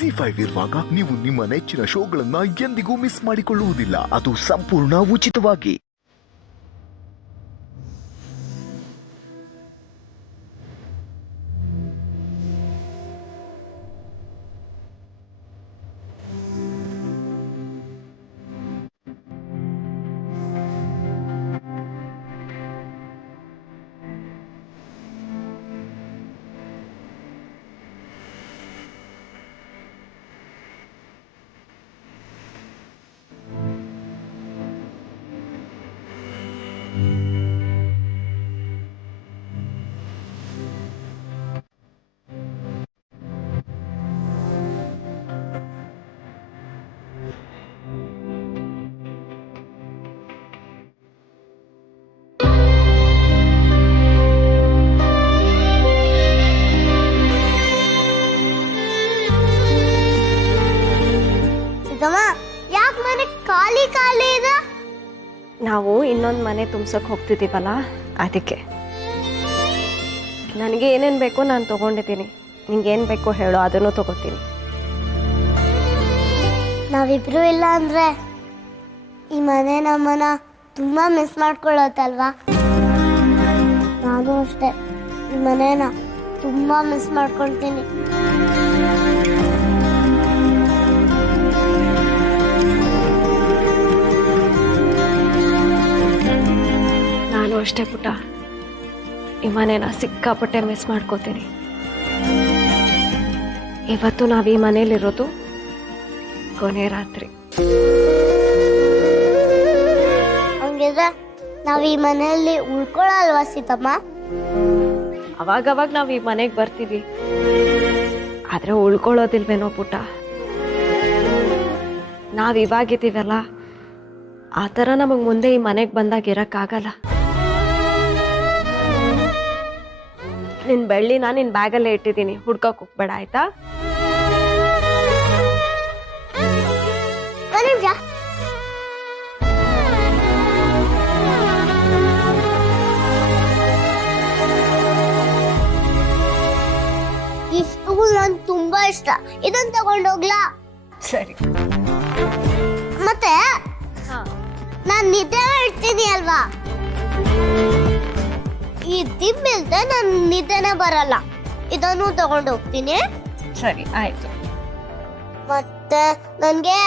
ZEE5 ಇರುವಾಗ ನೀವು ನಿಮ್ಮ ನೆಚ್ಚಿನ ಶೋಗಳನ್ನ ಎಂದಿಗೂ ಮಿಸ್ ಮಾಡಿಕೊಳ್ಳುವುದಿಲ್ಲ. ಅದು ಸಂಪೂರ್ಣ ಉಚಿತವಾಗಿ. ಯಾಕೆ ಮನೆ ಖಾಲಿ ಖಾಲಿ ಇದೆ? ನಾವು ಇನ್ನೊಂದು ಮನೆ ತುಂಬ್ಸಕ್ಕೆ ಹೋಗ್ತಿದ್ದೀವಲ್ಲ, ಅದಕ್ಕೆ. ನನಗೆ ಏನೇನು ಬೇಕೋ ನಾನು ತೊಗೊಂಡಿದ್ದೀನಿ. ನಿಂಗೇನು ಬೇಕೋ ಹೇಳೋ, ಅದನ್ನು ತೊಗೋತೀನಿ. ನಾವಿಬ್ರು ಇಲ್ಲ ಅಂದರೆ ಈ ಮನೆ ನಮ್ಮನ್ನ ತುಂಬ ಮಿಸ್ ಮಾಡ್ಕೊಳ್ಳುತ್ತಲ್ವಾ? ನಾನು ಅಷ್ಟೇ ಈ ಮನೇನ ತುಂಬ ಮಿಸ್ ಮಾಡ್ಕೊಳ್ತೀನಿ. ನಾನು ಅಷ್ಟೇ ಪುಟ್ಟ, ಈ ಮನೇನ ಸಿಕ್ಕಾಪಟ್ಟೆ ಮಿಸ್ ಮಾಡ್ಕೋತೀನಿ. ಇವತ್ತು ನಾವು ಈ ಮನೇಲಿರೋದು ಕೊನೆ ರಾತ್ರಿ. ಹಂಗಿದ್ರೆ ನಾವು ಈ ಮನೆಯಲ್ಲಿ ಉಳ್ಕೊಳ್ಳಲ್ವಾ ಸೀತಮ್ಮ? ಅವಾಗವಾಗ ನಾವು ಈ ಮನೆಗೆ ಬರ್ತೀವಿ, ಆದರೆ ಉಳ್ಕೊಳ್ಳೋದಿಲ್ವೇನೋ ಪುಟ್ಟ. ನಾವು ಇವಾಗಿದ್ದೀವಲ್ಲ, ಆ ಥರ ನಮಗೆ ಮುಂದೆ ಈ ಮನೆಗೆ ಬಂದಾಗ ಇರೋಕ್ಕಾಗಲ್ಲ. ನಿನ್ನ ಬೆಳ್ಳಿನ ನಿನ್ನ ಬ್ಯಾಗಲ್ಲೇ ಇಟ್ಟಿದ್ದೀನಿ, ಹುಡ್ಕಕ್ಕೆ ಹೋಗ್ಬೇಡ ಆಯ್ತಾ? ಈ ಸ್ಟೂಲ್ ನಂಗೆ ತುಂಬಾ ಇಷ್ಟ, ಇದನ್ನ ತಗೊಂಡೋಗ್ಲಾ? ಸರಿ. ಮತ್ತೆ ನಾನು ನಿದ್ದೆ ಮಾಡ್ತೀನಿ ಅಲ್ವಾ, ಈ ದಿಮ್ಮಿಲ್ದೆ ನಾನು ನಿದ್ದೆನೇ ಬರಲ್ಲ. ಇದನ್ನು ತಗೊಂಡು ಹೋಗ್ತೀನಿ. ಸರಿ, ಆಯ್ತು. ಮತ್ತೆ ನನಗೆ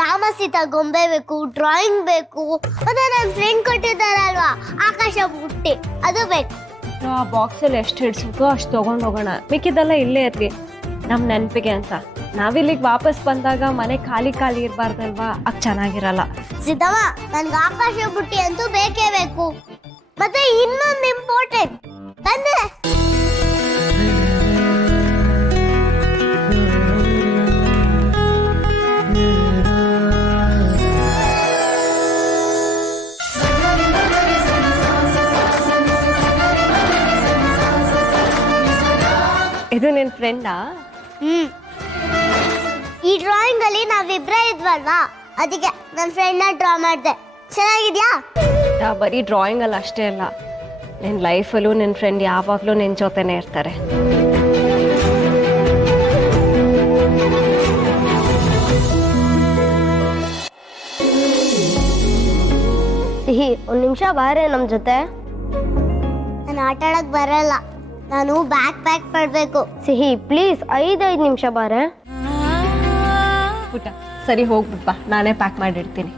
ರಾಮ ಸೀತಾ ಗೊಂಬೆ ಬೇಕು, ಡ್ರಾಯಿಂಗ್ ಬೇಕು, ಮತ್ತೆ ನನ್ನ ಫ್ರೆಂಡ್ ಕೊಟ್ಟಿದ್ದಾರಲ್ವಾ ಆಕಾಶ ಬುಟ್ಟಿ, ಅದು ಬೇಕು. ಆ ಬಾಕ್ಸಲ್ಲಿ ಎಷ್ಟು ಹಿಡ್ಸುತ್ತೋ ಅಷ್ಟು ತೊಗೊಂಡು ಹೋಗೋಣ. ಮಿಕ್ಕಿದ್ದೆಲ್ಲ ಇಲ್ಲೇ ಇರ್ಲಿ, ನಮ್ಮ ನೆನಪಿಗೆ ಅಂತ. ನಾವಿಲ್ಲಿಗೆ ವಾಪಸ್ ಬಂದಾಗ ಮನೆ ಖಾಲಿ ಖಾಲಿ ಇರಬಾರ್ದಲ್ವಾ? ಅದು ಚೆನ್ನಾಗಿರಲ್ಲ. ಸಿದ್ದಮ್ಮ, ನನ್ಗೆ ಆಕಾಶ ಬುಟ್ಟಿ ಅಂತೂ ಬೇಕೇ ಬೇಕು. ಮತ್ತೆ ಇನ್ನೊಂದು ಇಂಪಾರ್ಟೆಂಟ್ ಬಂದ್ರೆ, ಇದು ನಿನ್ನ ಫ್ರೆಂಡಾ? ಈ ಡ್ರಾಯಿಂಗ್ ಅಲ್ಲಿ ನಾವಿಬ್ರೇ ಇದ್ವಲ್ವಾ, ಅದಕ್ಕೆ ನನ್ನ ಫ್ರೆಂಡ್ನ ಡ್ರಾ ಮಾಡಿದೆ. ಚೆನ್ನಾಗಿದ್ಯಾ? ಬರೀ ಡ್ರಾಯಿಂಗಲ್ಲಿ ಅಷ್ಟೇ ಅಲ್ಲ, ನಿನ್ನ ಲೈಫಲ್ಲೂ ನಿನ್ನ ಫ್ರೆಂಡ್ ಯಾವಾಗಲೂ ನಿನ್ನ ಜೊತೆನೇ ಇರ್ತಾರೆ. ಸಿಹಿ, ಒಂದು ನಿಮಿಷ ಬಾರೆ ನಮ್ಮ ಜೊತೆ. ನಾನು ಆಟ ಆಡಕ್ ಬರಲ್ಲ, ನಾನು ಬ್ಯಾಗ್ ಪ್ಯಾಕ್ ಮಾಡಬೇಕು. ಸಿಹಿ ಪ್ಲೀಸ್ 5 ನಿಮಿಷ ಬಾರೆ. ಪುಟ್ಟ ಸರಿ, ಹೋಗ್ಬಿಟ್ಟ, ನಾನೇ ಪ್ಯಾಕ್ ಮಾಡಿಡ್ತೀನಿ.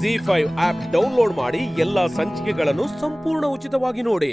ZEE5 ಆಪ್ ಡೌನ್ಲೋಡ್ ಮಾಡಿ ಎಲ್ಲಾ ಸಂಚಿಕೆಗಳನ್ನು ಸಂಪೂರ್ಣ ಉಚಿತವಾಗಿ ನೋಡಿ.